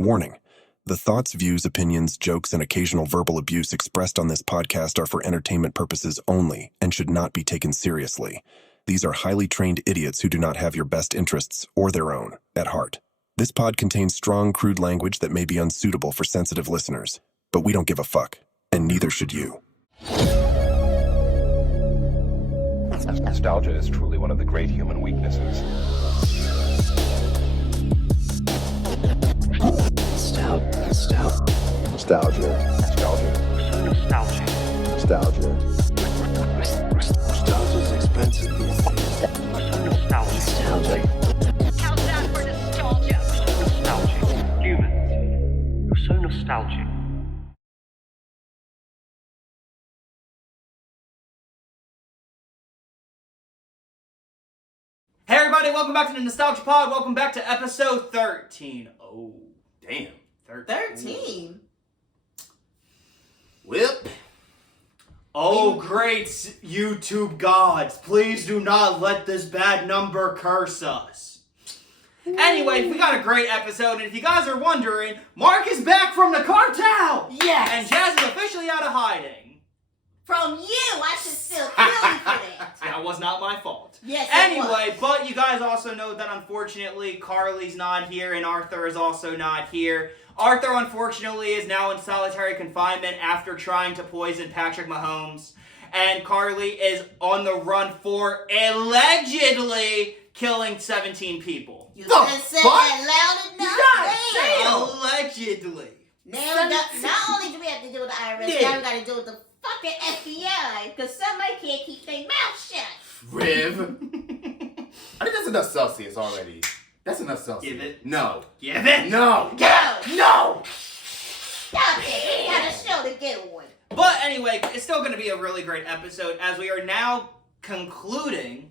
Warning. The thoughts, views, opinions, jokes, and occasional verbal abuse expressed on this podcast are for entertainment purposes only and should not be taken seriously. These are highly trained idiots who do not have your best interests or their own at heart. This pod contains strong, crude language that may be unsuitable for sensitive listeners, but we don't give a fuck, and neither should you. Nostalgia is truly one of the great human weaknesses. Nostalgia. Nostalgia is expensive. Nostalgia. Countdown for nostalgia. Nostalgic. Humans. You're so nostalgic. Hey everybody, welcome back to the Nostalgia Pod. Welcome back to episode 13. Oh, Damn. 13? Whip. Oh, great YouTube gods. Please do not let this bad number curse us. Anyway, we got a great episode, and if you guys are wondering, Mark is back from the cartel! Yes! And Jazz is officially out of hiding. From you! I should still kill you for that. That was not my fault. Yes, it Anyway, was. but you guys also know that unfortunately Carleigh's not here and Arthur is also not here. Arthur unfortunately is now in solitary confinement after trying to poison Patrick Mahomes. And Carleigh is on the run for allegedly killing 17 people. You just said that loud enough. Allegedly. Now, not only do we have to deal with the IRS, now we gotta deal with the fucking FBI, because somebody can't keep their mouth shut. Riv. I think that's enough Celsius already. That's enough Celsius. Give it. No. Give it. No. Go! No. Stop it! We got a show to get on. But anyway, it's still going to be a really great episode as we are now concluding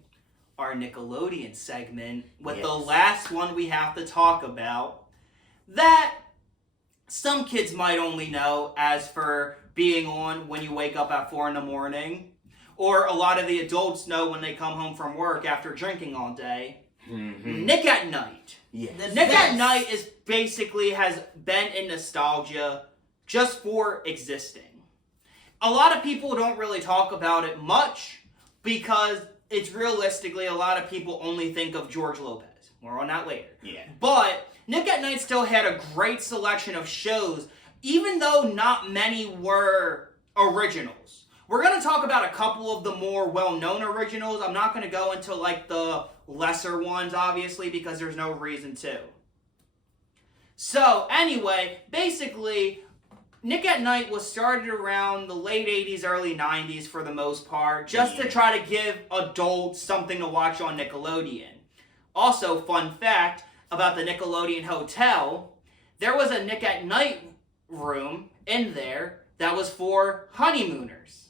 our Nickelodeon segment with the last one we have to talk about that some kids might only know as for being on when you wake up at 4 in.the.morning, or a lot of the adults know when they come home from work after drinking all day. Mm-hmm. Nick at Nite. Yes. Nick at Nite is basically has been in nostalgia just for existing. A lot of people don't really talk about it much because it's realistically a lot of people only think of George Lopez. More on that later. Yeah. But Nick at Nite still had a great selection of shows, even though not many were originals. We're going to talk about a couple of the more well-known originals. I'm not going to go into like the lesser ones, obviously, because there's no reason to. So, anyway, basically, Nick at Nite was started around the late 80s, early 90s for the most part, just to try to give adults something to watch on Nickelodeon. Also, fun fact about the Nickelodeon Hotel, there was a Nick at Nite room in there that was for honeymooners.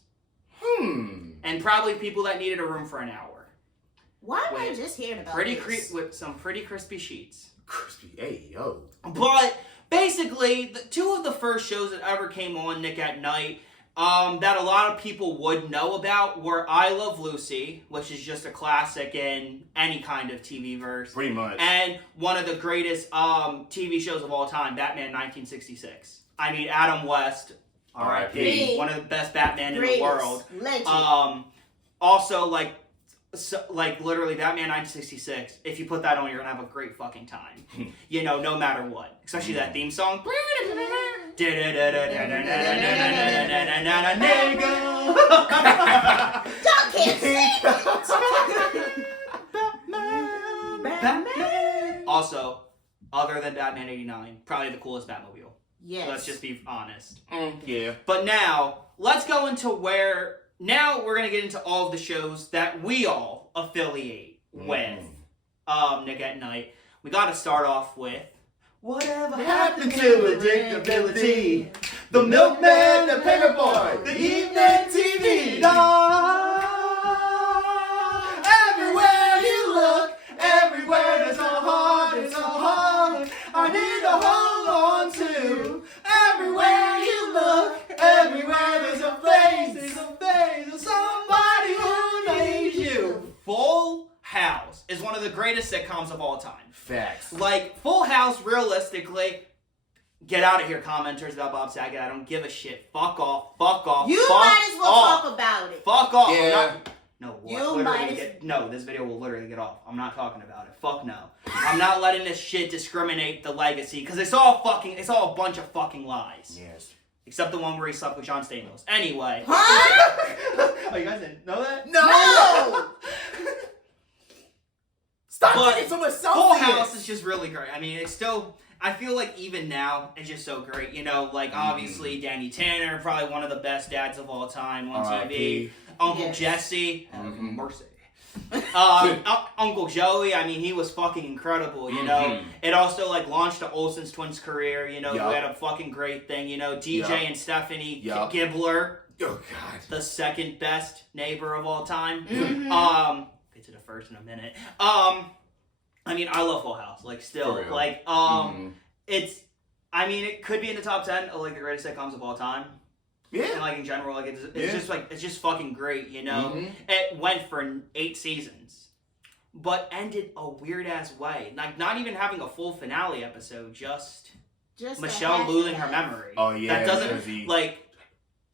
And probably people that needed a room for an hour. Why am I just hearing about this? With some pretty crispy sheets. Crispy. Hey, yo. But basically, two of the first shows that ever came on Nick at Nite that a lot of people would know about were I Love Lucy, which is just a classic in any kind of TV verse. Pretty much. And one of the greatest TV shows of all time, Batman 1966. I mean, Adam West, R.I.P., one of the best Batman in the world. Legend. Also, like literally, Batman 1966, if you put that on, you're going to have a great fucking time. You know, no matter what. Especially that theme song. Y'all can't sing it! Batman. Also, other than Batman 89, probably the coolest Batmobile. Yes. Let's just be honest. Yeah. But now, let's go into where... Now, we're going to get into all of the shows that we all affiliate with Nick at Nite. We got to start off with... Whatever happened to predictability? The milkman, the paperboy, the evening TV. Everywhere you look, everywhere there's a heart, it's a heart I need to hold on to. Everywhere you look, everywhere there's a face of somebody who needs you. Full House is one of the greatest sitcoms of all time. Facts. Like, Full House, realistically, Get out of here, commenters about Bob Saget. I don't give a shit. Fuck off. Fuck off. You fuck might as well off. talk about it. Fuck off. Yeah. No, this video will literally get off. I'm not talking about it. Fuck no. I'm not letting this shit discriminate the legacy because it's all a bunch of fucking lies. Yes. Except the one where he slept with John Stamos. Anyway. Huh? Oh, you guys didn't know that? No! Stop But getting so much Full Celsius! House is just really great. I mean, it's still... I feel like even now, it's just so great. You know, like, obviously, Danny Tanner, probably one of the best dads of all time on TV. Uncle Jesse. Mercy. Uncle Joey, I mean, he was fucking incredible, you know. It also, like, launched the Olsen's twins' career, you know, who had a fucking great thing, you know. DJ and Stephanie Gibbler. Oh, God. The second best neighbor of all time. Get to the first in a minute. I mean, I love Full House, like, still. Like, it's, I mean, it could be in the top 10 of, like, the greatest sitcoms of all time. Yeah. And, like, in general, like, it's just, like, it's just fucking great, you know? It went for 8 seasons, but ended a weird-ass way. Like, not even having a full finale episode, just Michelle losing her memory. Oh, yeah. That doesn't, like...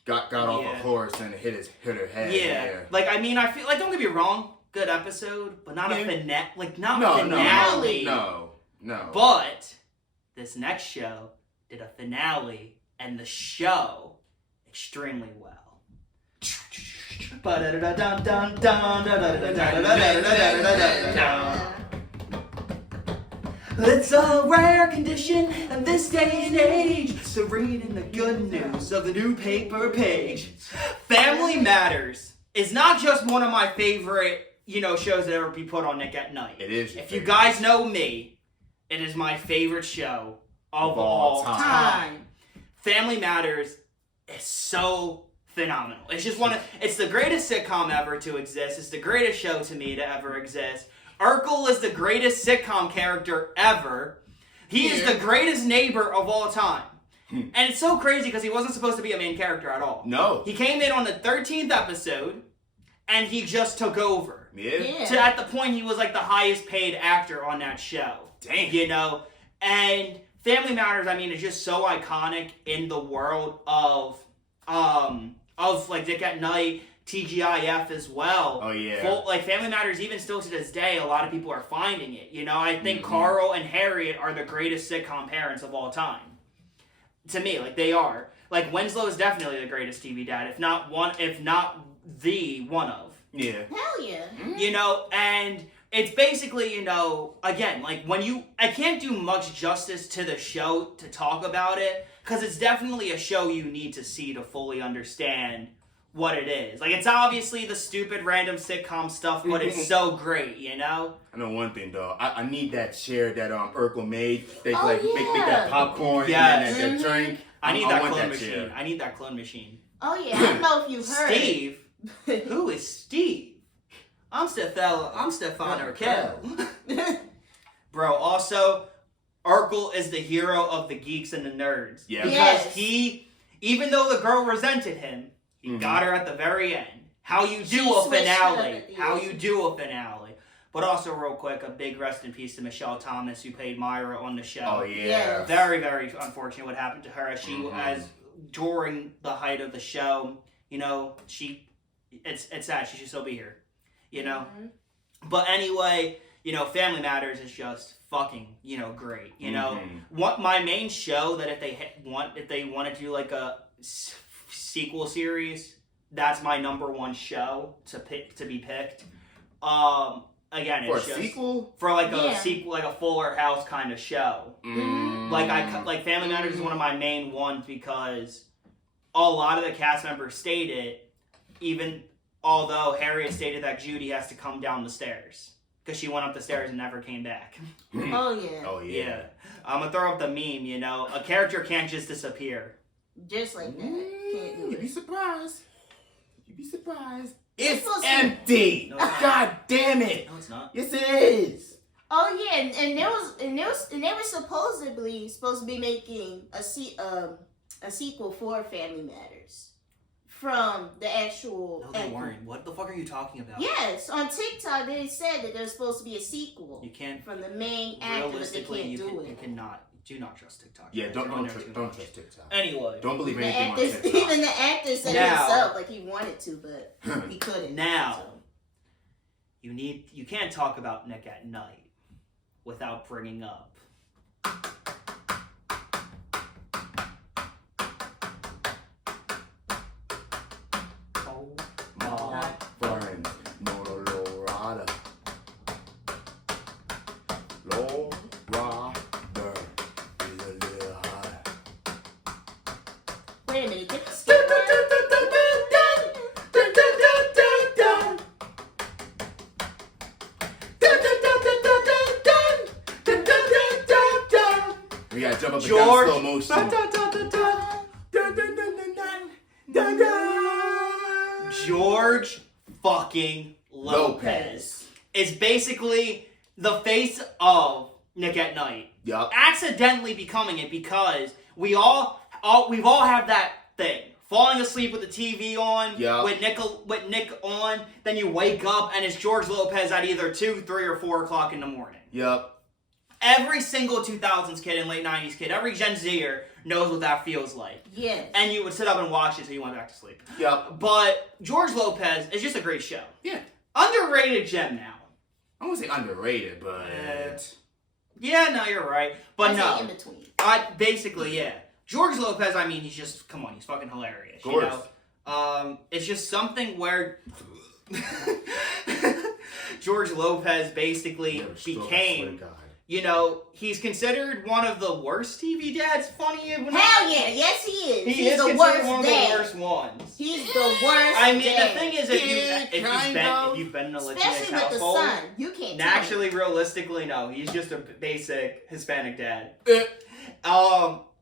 Got off a horse and hit her head. Yeah. Like, I mean, I feel, like, don't get me wrong, good episode, but not a finale. Like, not finale. No. But this next show did a finale, and the show extremely well. It's a rare condition in this day and age, so reading the good news of the new paper page. Family Matters is not just one of my favorite, you know, shows that ever be put on Nick at Night. It is. If you guys know me, it is my favorite show of all time. Family Matters is so phenomenal. It's just it's the greatest sitcom ever to exist. It's the greatest show to me to ever exist. Urkel is the greatest sitcom character ever. He is the greatest neighbor of all time. And it's so crazy because he wasn't supposed to be a main character at all. No. He came in on the 13th episode, and he just took over. Yeah. So at the point, he was like the highest paid actor on that show. Dang. You know? And Family Matters, I mean, is just so iconic in the world of like Dick at Night, TGIF as well. Oh, yeah. Like, Family Matters, even still to this day, a lot of people are finding it. You know, I think Carl and Harriet are the greatest sitcom parents of all time. To me, like, they are. Like, Winslow is definitely the greatest TV dad, if not the one of. Yeah. Hell yeah. You know, and it's basically, you know, again, like, I can't do much justice to the show to talk about it, because it's definitely a show you need to see to fully understand what it is. Like, it's obviously the stupid random sitcom stuff, but it's so great, you know? I know one thing, though. I need that chair that Urkel made. They make that popcorn and that drink. I need that clone machine. Chair. I need that clone machine. Oh, yeah. I don't know if you've heard. Steve? Who is Steve? I'm Stefano Urkel. Bro, also, Urkel is the hero of the geeks and the nerds. Yeah. Because even though the girl resented him, he got her at the very end. How you do a finale. But also, real quick, a big rest in peace to Michelle Thomas, who played Myra on the show. Oh, yeah. Very, very unfortunate what happened to her. As during the height of the show, you know, it's sad. She should still be here, you know? But anyway, you know, Family Matters is just fucking, you know, great. You know, what my main show that if they want to do like a sequel series, that's my number one show to be picked. Again, it's just sequel for like a sequel, like a Fuller House kind of show. Like Family Matters is one of my main ones because a lot of the cast members stated, even although Harriet stated that Judy has to come down the stairs because she went up the stairs and never came back. Oh yeah. I'm gonna throw up the meme. You know, a character can't just disappear. Just like that. Can't do it. You'd be surprised. It's empty. No, it's not. God damn it. No, it's not. Yes, it is. Oh yeah, and they were supposedly supposed to be making a sequel for Family Matters from the actual. No, they weren't. What the fuck are you talking about? Yes, on TikTok they said that there's supposed to be a sequel. You can't from the main actor, but they can't do it. You cannot. Do not trust TikTok. Yeah, guys. don't They're on there too trust much. TikTok. Anyway. Don't believe The anything on actors, TikTok. even the actor said Now- himself like he wanted to, but he couldn't. Now. So. You can't talk about Nick at Night without bringing up oh my Friends, Lorada. Lorada is a little hotter. Wait a minute, did we skip one? We gotta jump up and George. down slow motion. George fucking Lopez is basically the face of Nick at Night. Yup. Accidentally becoming it because we've all have that thing. Falling asleep with the TV on, Yup. with Nick on, then you wake up and it's George Lopez at either 2, 3, or 4 o'clock in the morning. Yup. Every single 2000s kid and late 90s kid, every Gen Zer knows what that feels like. Yes. And you would sit up and watch it till you went back to sleep. Yup. But George Lopez is just a great show. Yeah. Underrated gem now. I won't say underrated, but Yeah, no, you're right. But I say no. in between. Basically, yeah. George Lopez, I mean, he's just, come on, he's fucking hilarious. Of course. You know? It's just something where George Lopez basically Never struck, I swear became, to God. you know, he's considered one of the worst TV dads. Funny. Hell yeah, yes he is. He He's is the considered worst one of dad. the worst ones. He's the worst. I mean, dad. the thing is, if you've been in a Latinx Especially with the household, son, you can't. tell actually, realistically, no, he's just a basic Hispanic dad. Eh.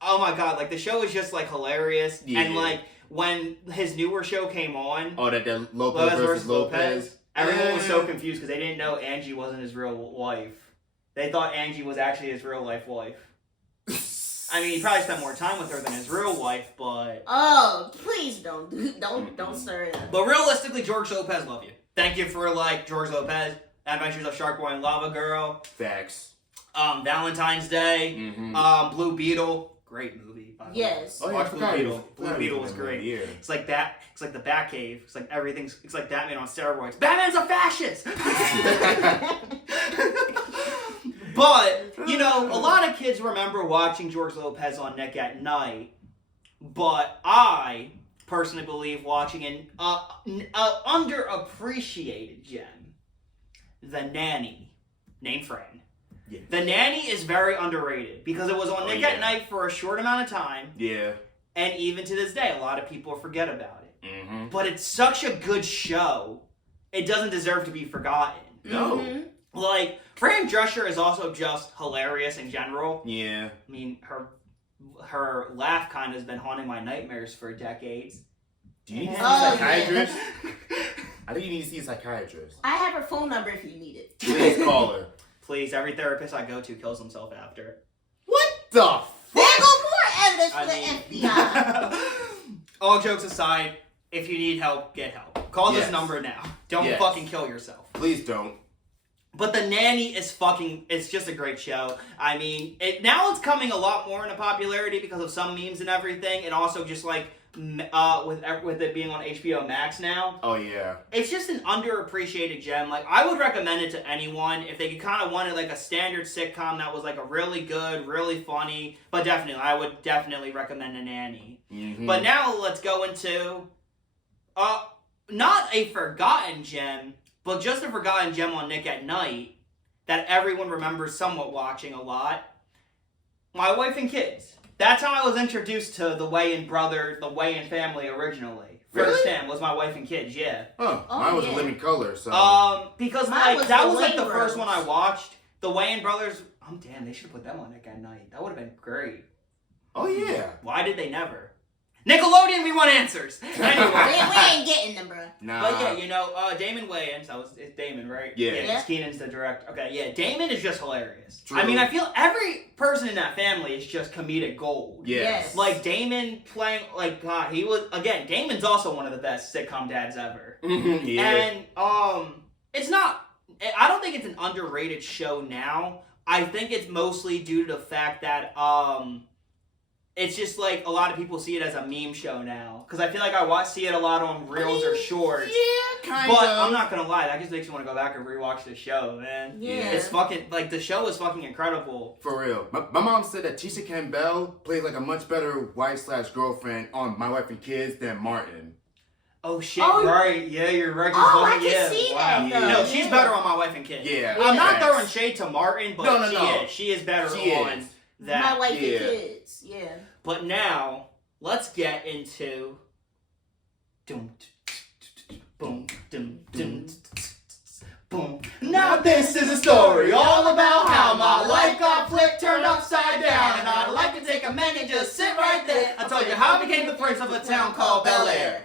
Oh my god, like the show is just like hilarious, Yeah. and like when his newer show came on, Oh, that Lopez versus Lopez. everyone was so confused because they didn't know Angie wasn't his real wife. They thought Angie was actually his real life wife. I mean, he probably spent more time with her than his real wife, but Oh, please don't stir it up. but realistically, George Lopez, love you. Thank you for like George Lopez, Adventures of Shark Boy and Lava Girl, Facts. Valentine's Day, Mm-hmm. Blue Beetle, great movie. By the way. Yes. Oh, yeah, I Watch Blue forgot he Beetle. was- Blue Beetle was in that great. year. It's like that. It's like the Batcave. It's like everything's. It's like Batman on steroids. Batman's a fascist. But you know, a lot of kids remember watching George Lopez on Nick at Night. But I personally believe watching an underappreciated gem, The Nanny, named Fran. Yeah. The Nanny is very underrated because it was on Nick at yeah. Night for a short amount of time, Yeah. and even to this day, a lot of people forget about it. Mm-hmm. But it's such a good show, it doesn't deserve to be forgotten. No. Mhm. Like, Fran Drescher is also just hilarious in general. Yeah. I mean, her laugh kind of has been haunting my nightmares for decades. Do you need to see Oh, a psychiatrist? I think you need to see a psychiatrist. I have her phone number if you need it. Please call her. Please, every therapist I go to kills himself after. What the There fuck? go more evidence I for mean- the FBI. All jokes aside, if you need help, get help. Call this Yes. number now. Don't Yes. fucking kill yourself. Please don't. But The Nanny is it's just a great show. I mean, now it's coming a lot more into popularity because of some memes and everything, and also just like, with it being on HBO Max now. Oh, yeah. It's just an underappreciated gem. Like, I would recommend it to anyone if they could kind of wanted like a standard sitcom that was like a really good, really funny, but definitely, I would definitely recommend The Nanny. Mm-hmm. But now let's go into, not a forgotten gem, but just a forgotten gem on Nick at Night that everyone remembers somewhat watching a lot. My Wife and Kids. That's how I was introduced to the Wayans family originally. Really? First hand was My Wife and Kids, yeah. Oh, Oh, mine was yeah. a living color, so. Because Mine like was that the was like the Wayans first one I brothers. watched. The Wayans brothers. Oh damn, they should have put them on Nick at Night. That would have been great. Oh, yeah. Why did they never? Nickelodeon, we want answers. Anyway. we ain't getting them, bro. Nah. But yeah, you know, Damon Wayans, it's Damon, right? Yeah. Yeah, 'cause Keenan's the director. Okay, yeah, Damon is just hilarious. True. I mean, I feel every person in that family is just comedic gold. Yes. Like, Damon playing, like, God, Damon's also one of the best sitcom dads ever. Mhm, yeah. And, it's not, I don't think it's an underrated show now. I think it's mostly due to the fact that it's just like a lot of people see it as a meme show now. Because I feel like see it a lot on Reels or Shorts. Yeah, kind of. But I'm not gonna lie, that just makes me want to go back and rewatch the show, man. Yeah. It's fucking, like, the show is fucking incredible. For real. My mom said that Tisha Campbell played like a much better wife/girlfriend on My Wife and Kids than Martin. Oh shit, right. Yeah, you're right. I can see that, though. No, she's better on My Wife and Kids. Yeah. I'm not Facts. throwing shade to Martin, but No. she is better She on is. that. My Wife Yeah. and Kids. Yeah. But now, let's get into boom, boom. Now this is a story all about how my life got flipped, turned upside down, and I'd like to take a minute, just sit right there. I'll tell you how I became the prince of a town called Bel Air.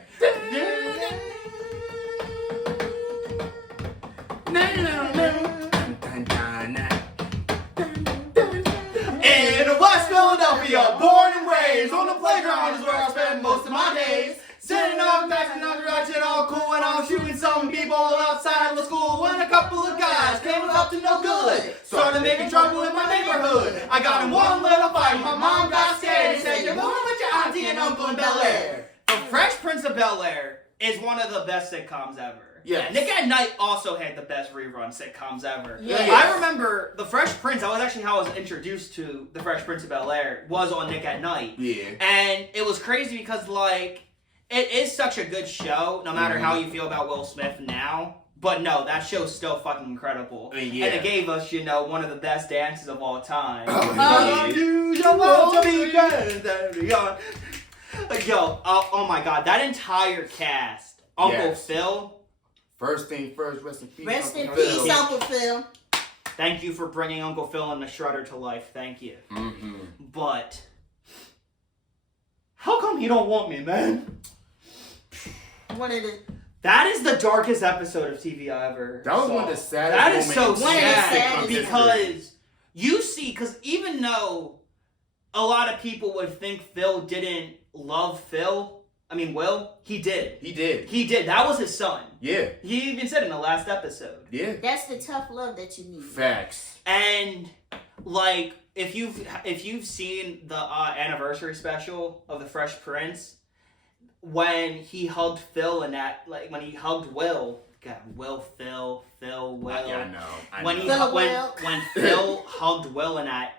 In West Philadelphia, born and raised, on the playground is where I spend most of my days. Sitting up, passing out, direction, all cool, and I'm shooting some people outside of the school. When a couple of guys came up to no good, started making trouble in my neighborhood. I got in one little fight, my mom got scared and said, "You're moving with your auntie and uncle in Bel Air." The Fresh Prince of Bel Air is one of the best sitcoms ever. Yes. Nick at Night also had the best rerun sitcoms ever. Yes. I remember The Fresh Prince, that was actually how I was introduced to The Fresh Prince of Bel Air, was on Nick at Night. Yeah. And it was crazy because, like, it is such a good show, no matter how you feel about Will Smith now. But no, that show's still fucking incredible. I mean, yeah. And it gave us, one of the best dances of all time. Oh my god, that entire cast. Uncle Yes. Phil. First thing first, rest in peace. Rest in Uncle peace, Phil. Uncle Phil. Thank you for bringing Uncle Phil and the Shredder to life. Thank you. Mm-hmm. But how come he don't want me, man? One of the That is the darkest episode of TV I ever That was saw. one of the saddest That is so moments One of the sad saddest. because you see, because even though a lot of people would think Phil didn't love Will, he did. He did. He did. That was his son. Yeah. He even said in the last episode. Yeah. that's the tough love that you need. Facts. And like, if you've seen the anniversary special of the Fresh Prince, when he hugged Phil and that, like when he hugged Will, God, Phil. Yeah, I know. When Phil hugged Will in that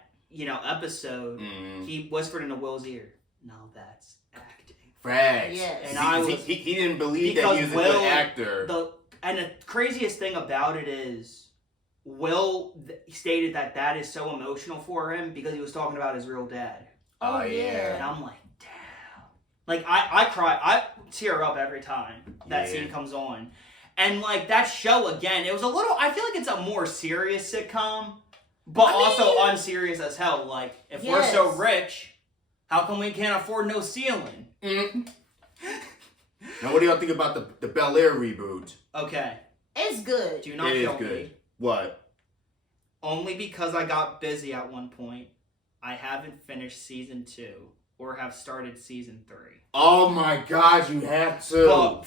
episode, he whispered into Will's ear, "No, that's acting." Facts. Yes. And I was he didn't believe that he was a Will, good actor. And the craziest thing about it is, Will stated that is so emotional for him because he was talking about his real dad. Oh And yeah. I'm like, damn. Like, I cry. I tear up every time that scene comes on. And, like, that show, again, it was a little... I feel like it's a more serious sitcom, but also unserious as hell. Like, if we're so rich, how come we can't afford no ceiling? Now, what do y'all think about the Bel Air reboot? Okay. It's good. Do not It is kill good. me. What? Only because I got busy at one point, I haven't finished season 2 or have started season 3. Oh my God, you have to.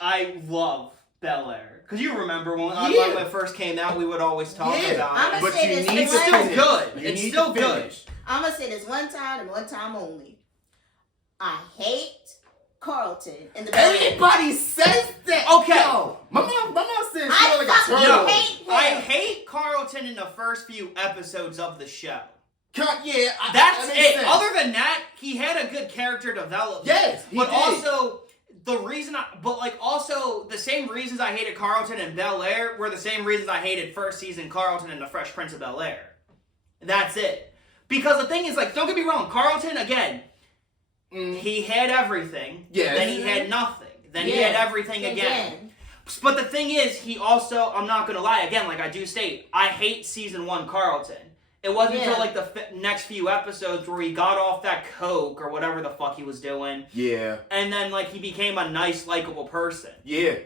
I love Bel Air. Because you remember when it first came out, we would always talk about it. I'ma But say you this need It's to still finish. good. You It's need still to good. finish. I'm gonna say this one time and one time only. I hate Carlton in the Bel Air. Everybody says that. Okay. Yo, my mom says I she like a fucking turtle. hate him. I hate Carlton in the first few episodes of the show. That's That's that makes it. sense. Other than that, he had a good character development. Yes, he but did. also also the same reasons I hated Carlton and Bel Air were the same reasons I hated first season Carlton and the Fresh Prince of Bel Air. That's it. Because the thing is, like, don't get me wrong, Carlton again, he had everything. Yes. Then he had nothing. Then he had everything again. But the thing is, he also, I'm not gonna lie, again, like I do state, I hate season 1 Carlton. It wasn't until like the next few episodes where he got off that coke or whatever the fuck he was doing. Yeah. And then like he became a nice, likable person. Yeah.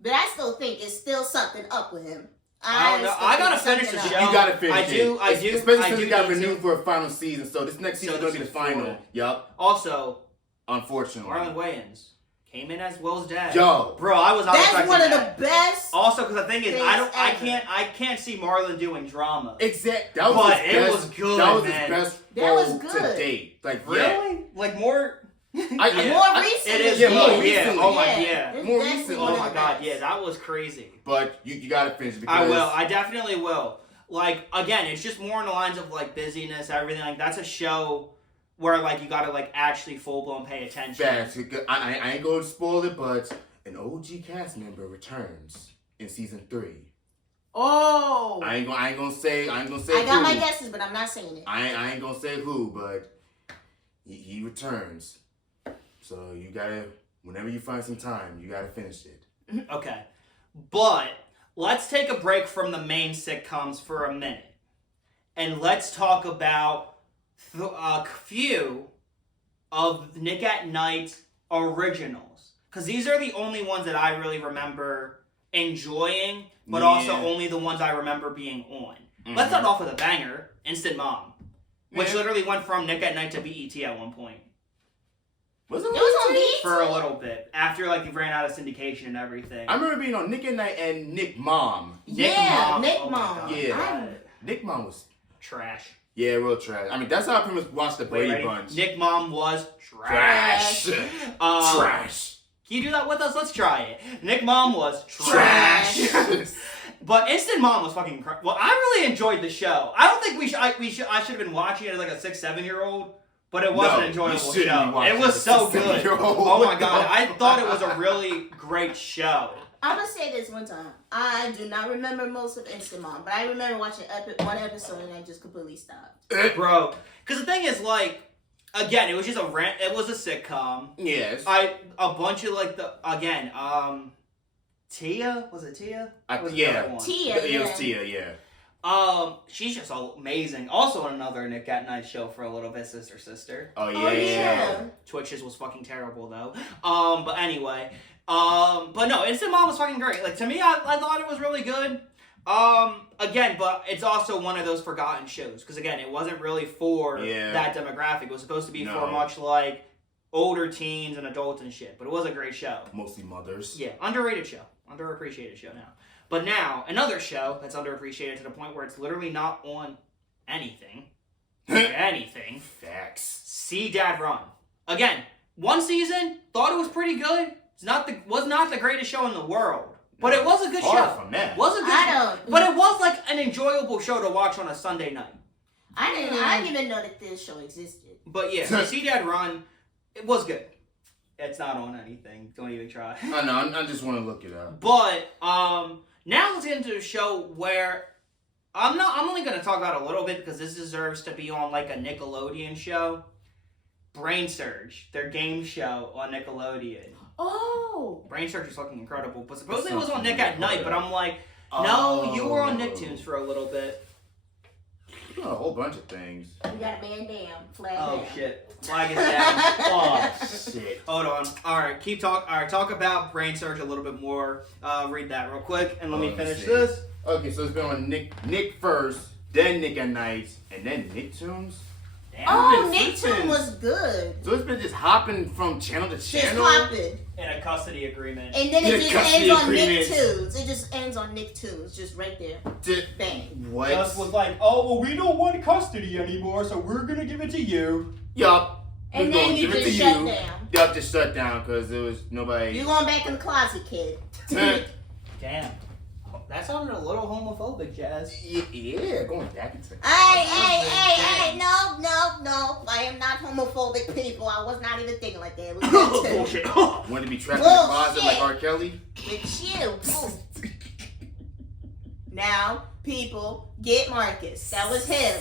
But I still think it's still something up with him. I don't know. I gotta finish the show. You gotta finish I do. Especially since do he got need renewed to. for a final season. So this next season is gonna be the final. Yup. Also, Unfortunately. Marlon Wayans came in as Will's dad. Yo, bro, I was not That's expecting one of that. the best. Also, because the thing is, I things can't see Marlon doing drama. exact. That was But his it best, was good, That was man. his best That role was to good. date. Like, Really? Like more. More recent. It is Yeah, more. more Yeah. recently. Oh my. Yeah. It's More definitely recently. one Oh of my the god. best. Yeah, that was crazy. But you gotta finish because I will. I definitely will. Like, again, it's just more in the lines of like busyness, everything. Like, that's a show where like you gotta like actually full blown pay attention. Facts. I ain't going to spoil it, but an OG cast member returns in season 3. Oh. I ain't gonna say. I got who. my guesses, but I'm not saying it. I ain't gonna say who, but he returns. So you gotta, whenever you find some time, you gotta finish it. Okay, but let's take a break from the main sitcoms for a minute, and let's talk about a few of Nick at Nite's originals, because these are the only ones that I really remember enjoying, but also only the ones I remember being on. Let's start off with a banger, Instant Mom, which literally went from Nick at Nite to BET at one point. Was it? It was on BET? For a little bit, after like he ran out of syndication and everything. I remember being on Nick at Night and Nick Mom. Yeah, Nick Oh my Mom. God. Yeah. Nick Mom was Trash. real trash. I mean, that's how I pretty much watched the Brady Ready? Bunch. Nick Mom was trash. Trash. Can you do that with us? Let's try it. Nick Mom was trash. But Instant Mom was fucking well, I really enjoyed the show. I don't think I should have been watching it as like a 6-7-year-old, but it was an enjoyable show. It was so good. Oh my god, I thought it was a really great show. I'm gonna say this one time. I do not remember most of Instant Mom, but I remember watching one episode and I just completely stopped. Bro, because the thing is, like, again, it was just it was a sitcom. Yes. A bunch of like Tia? Was it Tia? Yeah. Tia, It was Tia, yeah. She's just amazing. Also another Nick at Night show for a little bit, Sister. Oh, yeah. Oh, yeah. Twitches was fucking terrible though. But anyway. But no, Instant Mom was fucking great. Like, to me, I thought it was really good. Again, but it's also one of those forgotten shows. Because again, it wasn't really for that demographic. It was supposed to be for much like older teens and adults and shit. But it was a great show. Mostly mothers. Yeah, underrated show. Underappreciated show now. But now, another show that's underappreciated to the point where it's literally not on anything. Anything. Facts. See Dad Run. Again, one season, thought it was pretty good. Was not the greatest show in the world. But it was a good show. From that. Was a good show. But it was like an enjoyable show to watch on a Sunday night. I didn't even know that this show existed. But yeah, See Dad Run, it was good. It's not on anything. Don't even try. I know. I just want to look it up. But now let's get into a show where I'm only going to talk about a little bit because this deserves to be on like a Nickelodeon show. Brain Surge, their game show on Nickelodeon. Oh. Brain Surge was fucking incredible, but supposedly it was on Nick at Night. But I'm like, no, you were on Nicktoons for a little bit. A whole bunch of things. We got a man down. Flag Oh down. shit. Flag is down. Oh shit. Hold on. Alright, talk about Brain Surge a little bit more. Read that real quick and let me finish this. Okay, so it's been on Nick first, then Nick at Night, and then Nicktoons. Damn. Oh, Nicktoons was good. So it's been just hopping from channel to Just channel. hopping. In a custody agreement. And then it Yeah, just custody ends on agreements. Nicktoons. It just ends on Nicktoons. Just right there. Bang. What? Just was like, oh, well, we don't want custody anymore, so we're gonna give it to you. Yup. And We're then gonna you give it just to shut you. down. Yup, just shut down because there was nobody. You going back in the closet, kid. Damn. That sounded a little homophobic, Jazz. Yeah, going back into. Hey, no. I am not homophobic, people. I was not even thinking like that. Bullshit. Want to be trapped in the closet like R. Kelly? With you. Now, people, get Marcus. That was him.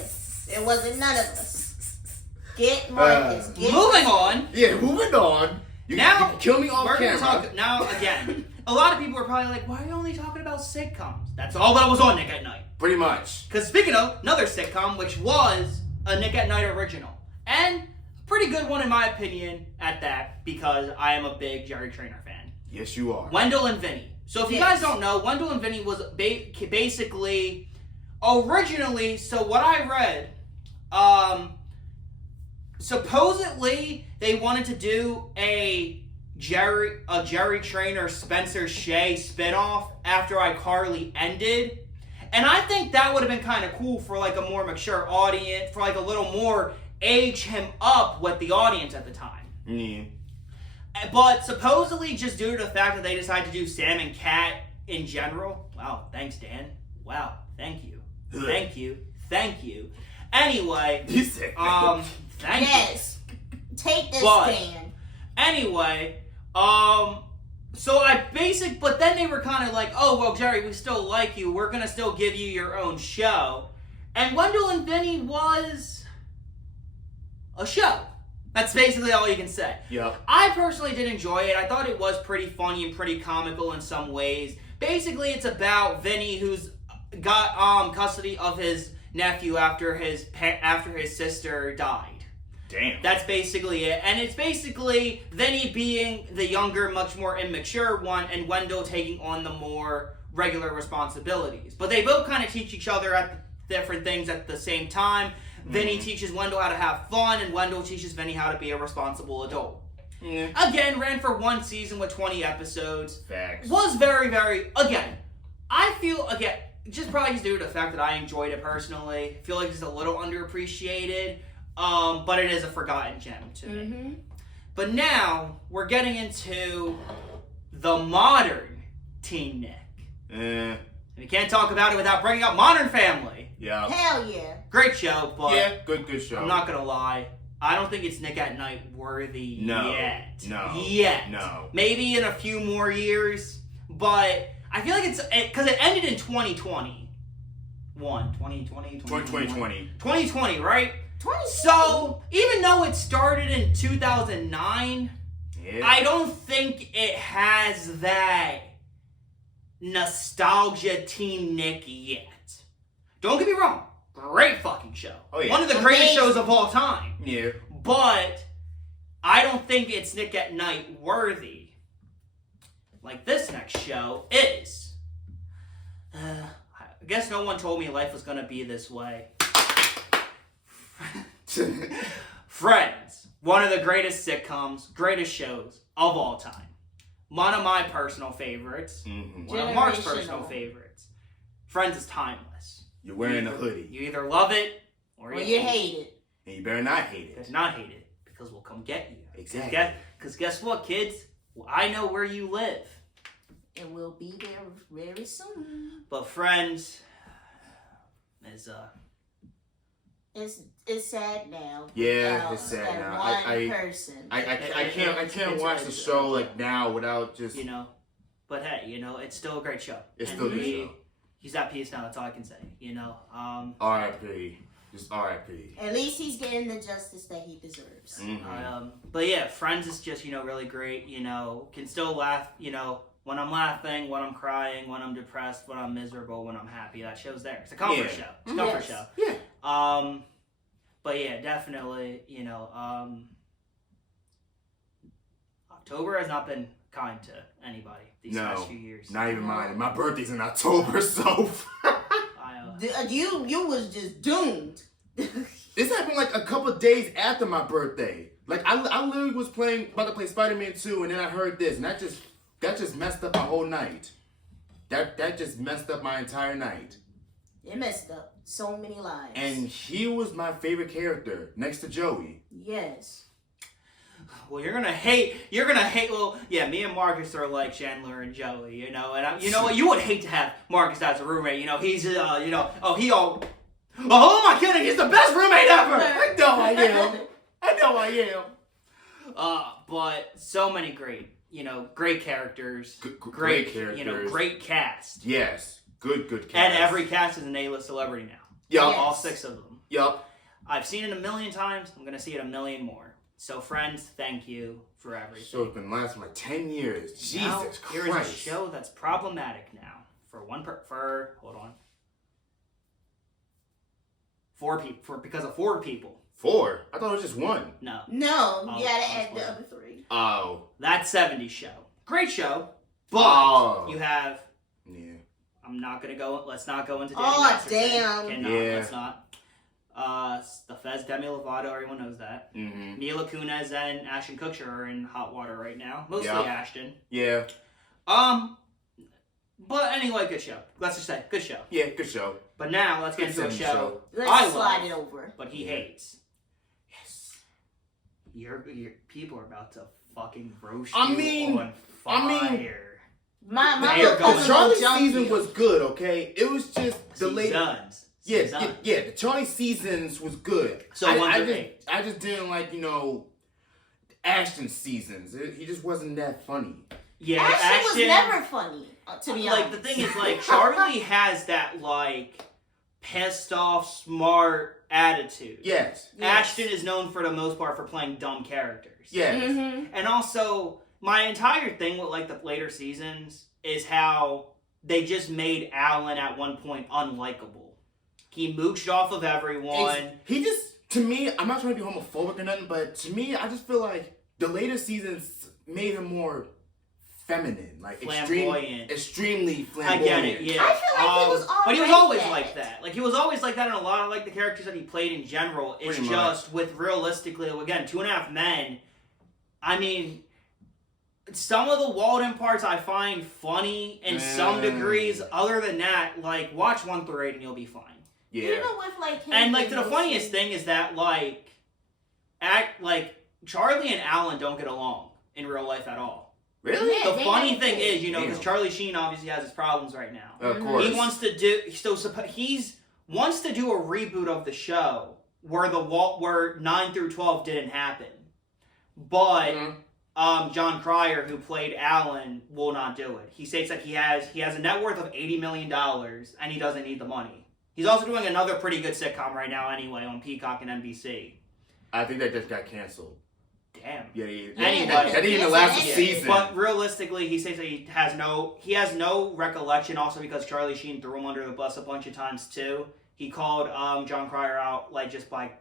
It wasn't none of us. Get Marcus. Moving on. Yeah, moving on. You can kill me off we're camera. Gonna talk, now, again, a lot of people are probably like, why are you only talking about sitcoms? That's all that was on Nick at Night. Pretty much. Because speaking of, another sitcom, which was a Nick at Night original. And a pretty good one in my opinion at that, because I am a big Jerry Trainer fan. Yes, you are. Wendell and Vinny. So if you guys don't know, Wendell and Vinny was basically, originally, so what I read, supposedly they wanted to do a Jerry Trainer Spencer Shea spinoff after iCarly ended. And I think that would have been kind of cool for like a more mature audience, for like a little more age him up with the audience at the time. Yeah. But supposedly, just due to the fact that they decided to do Sam and Cat in general. Wow, thanks, Dan. Wow, thank you. Thank you. Thank you. Anyway, thank you. Yes. Take this, Dan. Anyway, but then they were kind of like, oh, well, Jerry, we still like you. We're going to still give you your own show. And Wendell and Vinny was a show. That's basically all you can say. Yep. I personally did enjoy it. I thought it was pretty funny and pretty comical in some ways. Basically, it's about Vinny who's got custody of his nephew after his sister died. Damn. That's basically it. And it's basically Vinny being the younger, much more immature one, and Wendell taking on the more regular responsibilities. But they both kind of teach each other at different things at the same time. Vinny teaches Wendell how to have fun, and Wendell teaches Vinny how to be a responsible adult. Yeah. Again, ran for one season with 20 episodes. Facts. Was very, very... Again, I feel... Again, just probably due to the fact that I enjoyed it personally. I feel like it's a little underappreciated. But it is a forgotten gem to me. Mm-hmm. But now, we're getting into the modern Teen Nick. We can't talk about it without bringing up Modern Family. Yeah. Hell yeah. Great show, but yeah, good show. I'm not gonna lie. I don't think it's Nick at Night worthy yet. No. Maybe in a few more years, but I feel like because it ended in 2020. 2020, right? 2020. So, even though it started in 2009, I don't think it has that nostalgia Teen Nick yet. Don't get me wrong. Great fucking show. Oh, yeah. One of the greatest shows of all time. Yeah. But I don't think it's Nick at Night worthy. Like this next show is. I guess no one told me life was going to be this way. Friends. One of the greatest sitcoms, greatest shows of all time. One of my personal favorites. Mm-hmm. One of Mark's personal favorites. Friends is timeless. You're wearing a hoodie. You either love it or you hate it. And you better not hate it. Better not hate it, because we'll come get you. Exactly. Because guess what, kids? I know where you live. And we'll be there very soon. But Friends is It's sad now. Yeah, it's sad now. I can't watch the show like now without just But hey, it's still a great show. It's still a good show. He's at peace now. That's all I can say. R.I.P. Just R.I.P. At least he's getting the justice that he deserves. Mm-hmm. But yeah, Friends is just really great. Can still laugh. When I'm laughing, when I'm crying, when I'm depressed, when I'm miserable, when I'm happy. That show's there. It's a comfort show. It's a comfort show. Yeah. But yeah, definitely. October has not been kind to anybody these past few years. Not even mine. My birthday's in October, so you was just doomed. This happened like a couple of days after my birthday. Like I literally was about to play Spider-Man 2, and then I heard this, and that just messed up my whole night. That just messed up my entire night. It messed up so many lives. And he was my favorite character next to Joey. Yes. Well, you're gonna hate. Well, yeah, me and Marcus are like Chandler and Joey, and you know what? You would hate to have Marcus as a roommate. He's oh, who am I kidding? He's the best roommate ever. I know I am. But so many great characters, great characters, great cast. Yes, good cast. And every cast is an A-list celebrity now. Yup. Yes. All 6 of them. Yup. I've seen it a million times. I'm gonna see it a million more. So, Friends, thank you for everything. Show's been lasting like 10 years. Now, Jesus Christ. Here's a show that's problematic now. Hold on. 4 people. Because of 4 people. 4? I thought it was just 1. No. No, you gotta add the other 3. Oh. That 70s show. Great show. But you have... Yeah. I'm not gonna go... Let's not go into... Oh, damn. Cannot. Yeah. Let's not. The Fez, Demi Lovato, everyone knows that. Mm-hmm. Mila Kunis and Ashton Kutcher are in hot water right now. Mostly Ashton. Yeah. But anyway, good show. Let's just say, good show. Yeah, good show. But now, let's get into a show Let's I slide love, it over. but he hates. Yes. Your people are about to fucking roast you on fire. My They are little going- cousin The Charlie will jump season you. was good, okay? It was just the late. Seasons. Yeah, the Charlie seasons was good. So I just didn't like, Ashton seasons. He just wasn't that funny. Yeah, Ashton was never funny, to be honest. Like, the thing is, like, Charlie has that, like, pissed off, smart attitude. Yes. Ashton is known for the most part for playing dumb characters. Yes. Mm-hmm. And also, my entire thing with, like, the later seasons is how they just made Alan at one point unlikable. He mooched off of everyone. He just, to me, I'm not trying to be homophobic or nothing, but to me, I just feel like the later seasons made him more feminine, like Flamboyant. extremely I flamboyant. get it, yeah. I feel like he was but he was already always that. like that. Like, he was always like that in a lot of, like, the characters that he played in general. It's Pretty just, with realistically, again, 2.5 Men, I mean, some of the Walden parts I find funny in some degrees. Other than that, like, watch 1 through 8 and you'll be fine. Yeah. Even with, like, him And, like, being the funniest mostly- thing is that, like, Charlie and Alan don't get along in real life at all. Really? Yeah, The they funny don't thing fit. is, because Damn. Charlie Sheen obviously has his problems right now. Of course. He wants to do wants to do a reboot of the show where 9 through 12 didn't happen, but John Cryer, who played Alan, will not do it. He states that he has a net worth of $80 million and he doesn't need the money. He's also doing another pretty good sitcom right now anyway on Peacock and NBC. I think that just got canceled. Damn. Yeah. Anyway, that didn't even last a Yeah. season. But realistically, he says that he has no recollection. Also, because Charlie Sheen threw him under the bus a bunch of times too. He called John Cryer out just by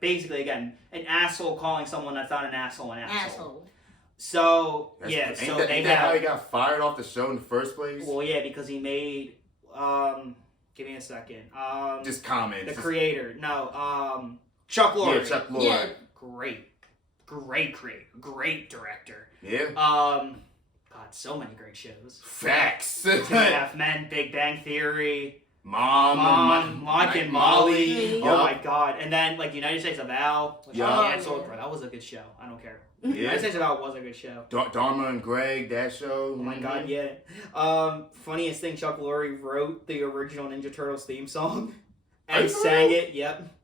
basically again an asshole calling someone that's not an asshole an asshole. So Ain't so that they how he have. got fired off the show in the first place? Well, yeah, because he made. Give me a second. Just comments. The creator, Chuck Lorre. Yeah, Chuck Lorre. Yeah. Great creator, great director. Yeah. God, so many great shows. Facts. 2.5 Men, Big Bang Theory, Mom, Mike and Molly. Yup. Oh my god! And then United States of Al, which Yup. I canceled. Bro, that was a good show. I don't care. United Yeah. States of Al was a good show. Dharma and Greg, that show. Oh my god, yeah. Funniest thing, Chuck Lorre wrote the original Ninja Turtles theme song Are and you for sang real? it. Yep.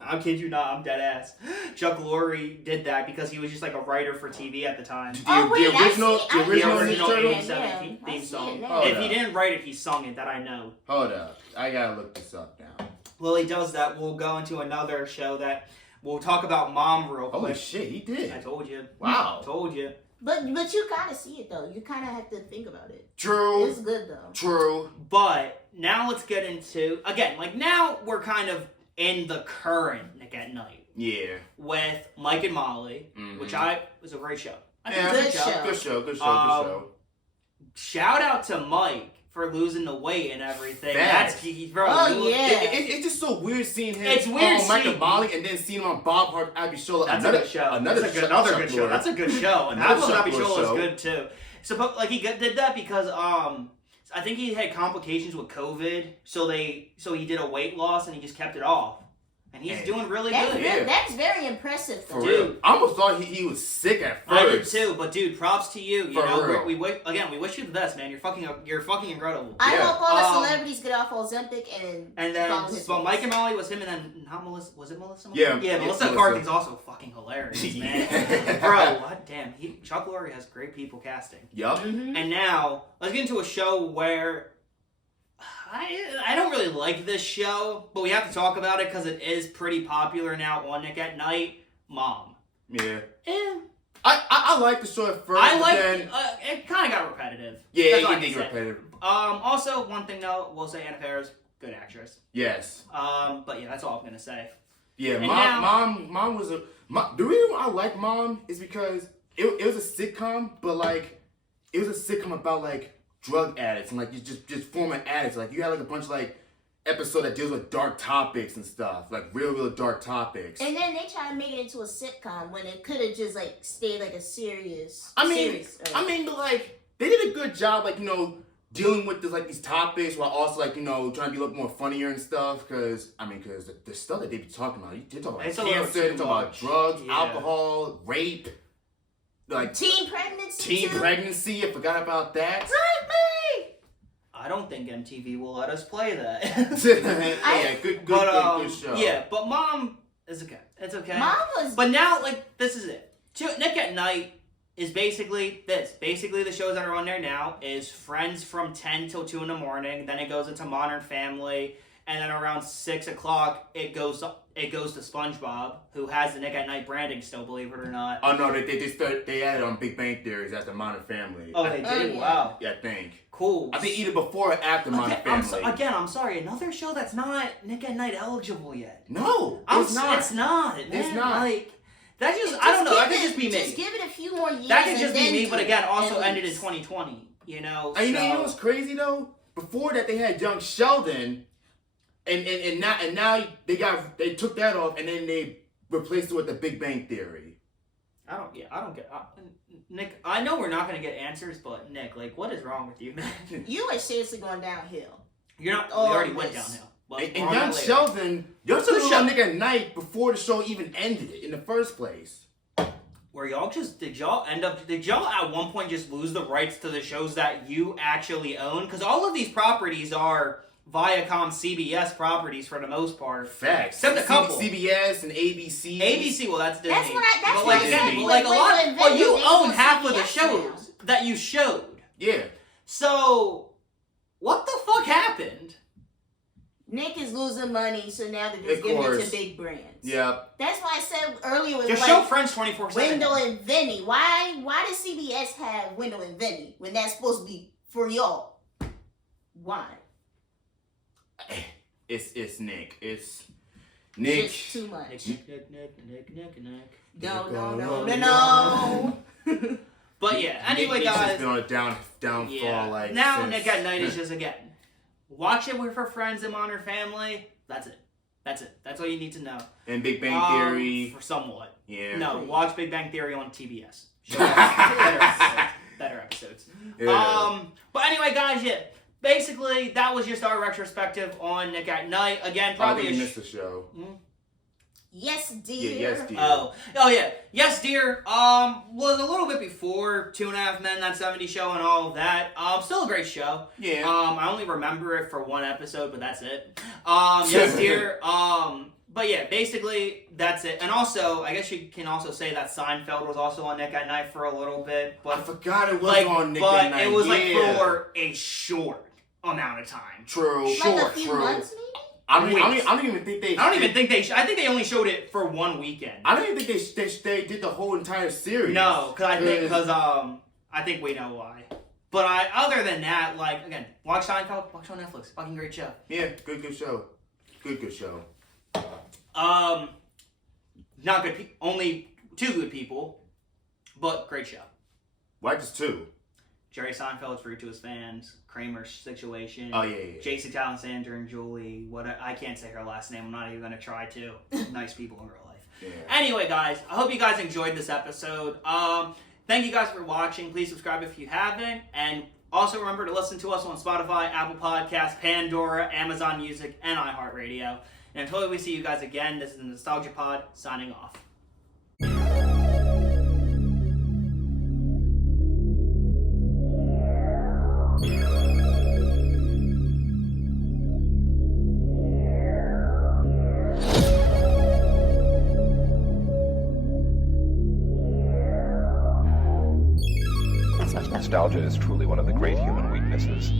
I'm kid you not. I'm dead ass. Chuck Lorre did that because he was just like a writer for TV at the time. Oh, wait, the original I The see it original now. 87 I theme see song. it now. Oh, If yeah. he didn't write it, he sung it. That I know. Hold up. I gotta look this up now. Well, he does that. We'll go into another show that we'll talk about Mom real quick. Holy shit, he did. I told you. Wow. Told you. But you kind of see it, though. You kind of have to think about it. True. It's good, though. True. But now let's get into again. Now we're kind of in the current Nick at Night Yeah. with Mike and Molly, Mhm. which was a great show. I Yeah. think Good it's a show. Good show. Good show. Um, Good show. Shout out to Mike for losing the weight and everything. Facts. Bro. Oh, you- yeah. It's just so weird seeing him It's weird on Mike seeing- and Molly and then seeing him on Bob Hart Abishola. That's a good show. Another That's Chuck good show. Lorre. That's a good show. And Another Apple Chuck Lorre Abishola is show. good too. So, he did that because I think he had complications with COVID, so he did a weight loss and he just kept it off, and he's Hey. doing really That's, good. Yeah. that's very impressive, For though. Dude. real. I almost thought he was sick at first. I did too, but dude, props to you. You For know, real. we wish you the best, man. You're fucking incredible. I Yeah. hope all the celebrities get off Ozempic and And then, follow his but ways. Mike and Molly was him, and then not Melissa. Was it Melissa? Yeah, yeah. yeah, Melissa Melissa. McCarthy's also fucking hilarious, man. Yeah. Bro, what? Damn, Chuck Lorre has great people casting. Yup. Mhm. And now let's get into a show where I don't really like this show, but we have to talk about it because it is pretty popular now on Nick at Night. Mom. Yeah. Eh. I like the show at first. I but like then, it. Kind of got repetitive. Yeah, That's all I it can did say. repetitive. Also, one thing though, we'll say Anna Faris, good actress. Yes. But yeah, that's all I'm gonna say. Yeah, And Mom was the reason why I like Mom is because it was a sitcom, but it was a sitcom about drug addicts and just former addicts. You had a bunch of episode that deals with dark topics and stuff, like real dark topics. And then they try to make it into a sitcom when it could have just like stayed like a serious. But like they did a good job, like dealing with this, like these topics while also like trying to be a little more funnier and stuff. Because the stuff that they be talking about, they talk about It's cancer, they talk about drugs, alcohol, rape, like teen pregnancy. I forgot about that. I don't think MTV will let us play that. Yeah, good show. Yeah, but Mom is okay. It's okay. Mom was. But now, like, this is it. Nick at Night is basically this. Basically, the shows that are on there now is Friends from 10 till 2 in the morning. Then it goes into Modern Family. And then around 6 o'clock, it goes to SpongeBob, who has the Nick at Night branding still, believe it or not. Oh, no, they added on Big Bang Theories after Modern Family. Oh, they did? Wow. Yeah, I think. Cool. I think either before or after Modern Family. I'm sorry. Another show that's not Nick at Night eligible yet. No, it's not. It's not, man. It's not. Like, that I don't know. That could just be me. Just give it a few more years. That could just be me, but again, also ended in 2020. You know what's crazy though? Before that, they had Young Sheldon, and now they took that off, and then they replaced it with the Big Bang Theory. I don't get Nick. I know we're not gonna get answers, but Nick, like, what is wrong with you, man? You are seriously going downhill. You're not. We already went downhill. Well, and Young Sheldon was on Nick at Night before the show even ended in the first place. Were y'all did y'all at one point just lose the rights to the shows that you actually own? Because all of these properties are Viacom CBS properties for the most part. Facts. Except a couple. CBS and ABC. ABC, well, that's Disney. That's but what like a lot. Well, you own half of the shows that you showed. Yeah. So, what the fuck happened? Nick is losing money, so now they're just giving it to big brands. Yep. That's why I said earlier was just like show Friends 24/7. Wendell and Vinny. Why does CBS have Wendell and Vinny when that's supposed to be for y'all? Why? It's Nick. It's Nick. It's too much. Nick. No. But yeah, anyway, Nick's guys. just been on a downfall. Yeah. Like now Nick at Night is just again. Watch it with her friends and Modern Family. That's it. That's all you need to know. And Big Bang Theory. For somewhat. Yeah. No, watch Big Bang Theory on TBS. Better episodes. Yeah. But anyway, guys, yeah. Basically, that was just our retrospective on Nick at Night. Again, probably you missed the show. Yes, dear. Yeah, yes, dear. Oh yeah. Yes, dear. Was a little bit before 2.5 Men, That 70s Show, and all of that. Still a great show. Yeah. I only remember it for one episode, but that's it. Yes, dear. But yeah, basically that's it. And also, I guess you can also say that Seinfeld was also on Nick at Night for a little bit. But I forgot it was on Nick at Night. But it was for a short amount of time. True. Like a few months, maybe. I don't even think they. I think they only showed it for one weekend. I don't even think they did the whole entire series. No, because I think we know why. But other than that, like again, watch Seinfeld, watch on Netflix. Fucking great show. Yeah, good show. Good show. Not good. Only 2 good people, but great show. Why just 2? Jerry Seinfeld's rude to his fans. Kramer's situation. Oh, yeah. JC Alexander and Julie. I can't say her last name. I'm not even going to try to. Nice people in real life. Yeah. Anyway, guys, I hope you guys enjoyed this episode. Thank you guys for watching. Please subscribe if you haven't. And also remember to listen to us on Spotify, Apple Podcasts, Pandora, Amazon Music, and iHeartRadio. And until we see you guys again, this is the Nostalgia Pod signing off. Nostalgia is truly one of the great human weaknesses.